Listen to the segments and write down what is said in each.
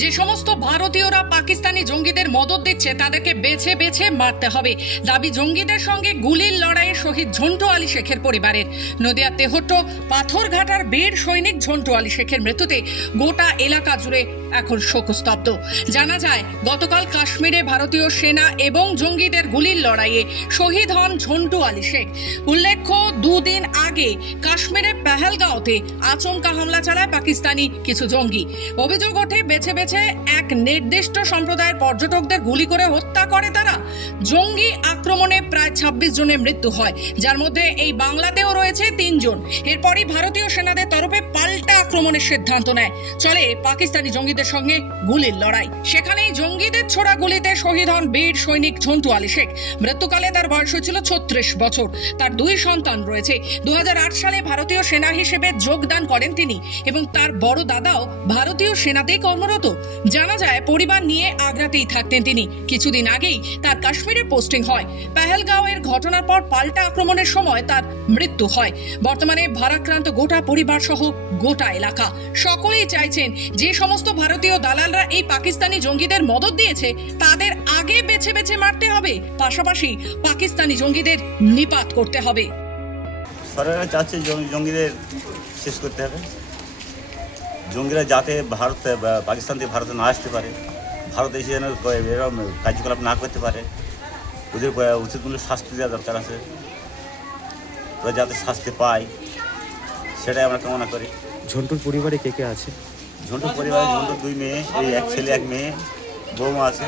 যে সমস্ত ভারতীয়রা পাকিস্তানি জঙ্গিদের মদত দিচ্ছে তাদেরকে বেছে বেছে মারতে হবে, দাবি জঙ্গিদের সঙ্গে গুলির লড়াইয়ে শহীদ ঝন্টু আলী শেখের পরিবারের। নদিয়া তেহট্ট পাথরঘাটার বীর সৈনিক ঝন্টু আলী শেখের মৃত্যুতে গোটা এলাকা জুড়ে এখন শোকস্তব্ধ। জানা যায় গতকাল কাশ্মীরে ভারতীয় সেনা এবং জঙ্গিদের গুলির লড়াইয়ে শহীদ হন ঝন্টু আলী শেখ। উল্লেখ্য, দুদিন আগে কাশ্মীরের পেহেলগাঁওতে আচমকা হামলা চালায় পাকিস্তানি কিছু জঙ্গি। অভিযোগ ওঠে বেছে বেছে এক নির্দিষ্ট সম্প্রদায়ের পর্যটকদের গুলি করে হত্যা করে তারা। জঙ্গি আক্রমণে প্রায় 26 জনের মৃত্যু হয়, যার মধ্যে এই বাংলাতেও রয়েছে 3 জন। এরপরই ভারতীয় সেনাদের তরফে পাল্টা আক্রমণের সিদ্ধান্ত নেয়। চলে পাকিস্তানি জঙ্গিদের সঙ্গে গুলির লড়াই। সেখানেই জঙ্গিদের ছোড়া গুলিতে শহীদ হন বীর সৈনিক ঝন্টু আলী শেখ। মৃত্যুকালে তার বয়স হয়েছিল 36 বছর। তার 2 সন্তান রয়েছে। 2008 সালে ভারতীয় সেনা হিসেবে যোগদান করেন তিনি এবং তার বড় দাদাও ভারতীয় সেনাতেই কর্মরত। জানা যায় পরিবার নিয়ে আগ্রাতেই থাকতেন তিনি। কিছুদিন আগেই তার কাশ্মীরে পোস্টিং হয়। পেহেলগাঁওয়ের ঘটনার পর পাল্টা আক্রমণের সময় তার মৃত্যু হয়। বর্তমানে ভারাক্রান্ত গোটা পরিবার সহ গোটা এলাকা। সকলেই চাইছেন যে সমস্ত ভারতীয় দালালরা এই পাকিস্তানি জঙ্গিদের মদত দিয়েছে তাদের আগে বেছে বেছে মারতে হবে, পাশাপাশি পাকিস্তানি জঙ্গিদের নিপাত করতে হবে। সরকার চাচ্ছে জঙ্গিদের শেষ করতে হবে। জঙ্গিরা যাতে পাকিস্তান থেকে ভারতে না আসতে পারে, ভারত এসে যেন এরকম কার্যকলাপ না করতে পারে, ওদের উচিত মূল্য শাস্তি দেওয়া দরকার আছে। ওরা যাতে শাস্তি পায় সেটাই আমরা কামনা করি। ঝন্টুর পরিবারে কে কে আছে? ঝন্টুর পরিবারে ঝন্টুর 2 মেয়ে, এই এক ছেলে এক মেয়ে, বৌমা আছে,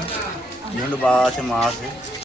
ঝন্টুর বাবা আছে, মা আছে।